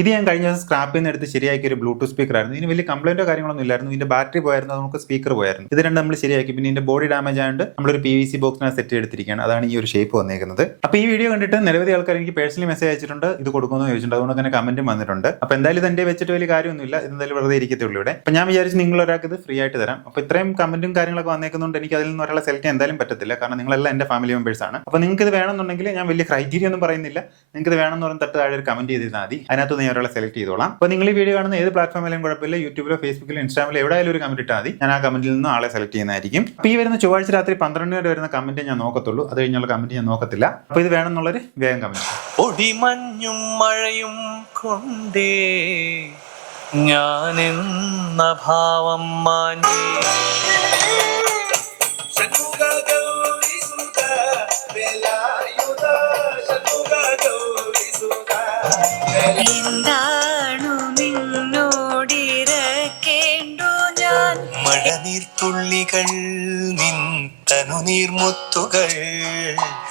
ഇത് ഞാൻ കഴിഞ്ഞ ദിവസം സ്ക്രാപ്പിൽ നിന്ന് എടുത്ത് ശരിയാക്കിയ ഒരു ബ്ലൂടൂത്ത് സ്പീക്കർ ആയിരുന്നു. ഇതിന് വലിയ കംപ്ലൈന്റോ കാര്യങ്ങളൊന്നും ഇല്ലായിരുന്നു. ഇതിന്റെ ബാറ്ററി പോയായിരുന്നു, നമുക്ക് സ്പീക്കർ പോയായിരുന്നു. ഇത് രണ്ടും നമ്മൾ ശരിയാക്കി. പിന്നെ ഇതിന്റെ ബോഡി ഡാമേജ് ആയതുകൊണ്ട് നമ്മളൊരു PVC ബോക്സിനെ സെറ്റ് ചെയ്തെടുത്തിരിക്കുകയാണ്. അതാണ് ഈ ഒരു ഷേപ്പ് വന്നേക്കുന്നത്. അപ്പോൾ ഈ വീഡിയോ കണ്ടിട്ട് നിരവധി ആൾക്കാർ എനിക്ക് പേഴ്സണലി മെസ്സേജ് അയച്ചിട്ടുണ്ട്, ഇത് കൊടുക്കുമെന്ന് ചോദിച്ചിട്ടുണ്ട്. അതുകൊണ്ട് തന്നെ കമന്റും വന്നിട്ടുണ്ട്. അപ്പോൾ എന്തായാലും ഇതെന്റെ വെച്ചിട്ട് വലിയ കാര്യമൊന്നുമില്ല, ഇതെന്തായാലും വെറുതെ ഇരിക്കത്തുള്ളൂ ഇവിടെ. അപ്പോൾ ഞാൻ വിചാരിച്ചു നിങ്ങൾ ഒരാൾക്ക് ഇത് ഫ്രീ ആയിട്ട് തരാം. അപ്പോൾ ഇത്രയും കമന്റും കാര്യങ്ങളൊക്കെ വന്നേക്കുന്നുണ്ട്, എനിക്ക് അതിൽ നിന്ന് ഒരാളെ സെലക്ട് ചെയ്യാൻ എന്തായാലും പറ്റത്തില്ല, കാരണം നിങ്ങളെല്ലാം എൻ്റെ ഫാമിലി മെമ്പേഴ്സ് ആണ്. അപ്പോൾ നിങ്ങൾക്ക് ഇത് വേണമെന്നുണ്ടെങ്കിൽ ഞാൻ വലിയ ക്രൈറ്റീരിയ ഒന്നും പറയുന്നില്ല, നിങ്ങൾക്ക് ഇത് വേണമെന്ന് പറഞ്ഞ് താഴെ ഒരു കമന്റ് ചെയ്താൽ മതി, അതിനകത്ത് ഞാൻ ഒരാളെ സെലക്ട് ചെയ്തോളാം. അപ്പോൾ നിങ്ങൾ ഈ വീഡിയോ കാണുന്ന ഏത് പ്ലാറ്റ്ഫോമിലും കുഴപ്പമില്ല, യൂട്യൂബിലോ ഫേസ്ബുക്കിലോ ഇൻസ്റ്റാഗ്രാമിലോ എവിടെയായാലും ഒരു കമന്റ് ഇട്ടാൽ മതി, ഞാൻ ആ കമന്റിൽ നിന്ന് ആളെ സെലക്ട് ചെയ്യുന്നതായിരിക്കും. അപ്പോൾ ഈ വരുന്ന ചൊവ്വാഴ്ച രാത്രി 12 വരെ വരുന്ന കമന്റ് ഞാൻ നോക്കത്തുള്ളൂ, അത് കഴിഞ്ഞുള്ള കമന്റ് ഞാൻ നോക്കത്തില്ല. അപ്പോൾ ഇത് വേണമെന്നുള്ളൊരു വേഗം കമന്റ്. ഒടിമഞ്ഞും മഴയും കൊണ്ടേ ഞാനെന്ന ഭാവം മാഞ്ഞേ എന്താണു നിന്നോടിരക്കേണ്ടു ഞാൻ മഴനീർത്തുള്ളികൾ നിൻ തനുനീർമുത്തുകൾ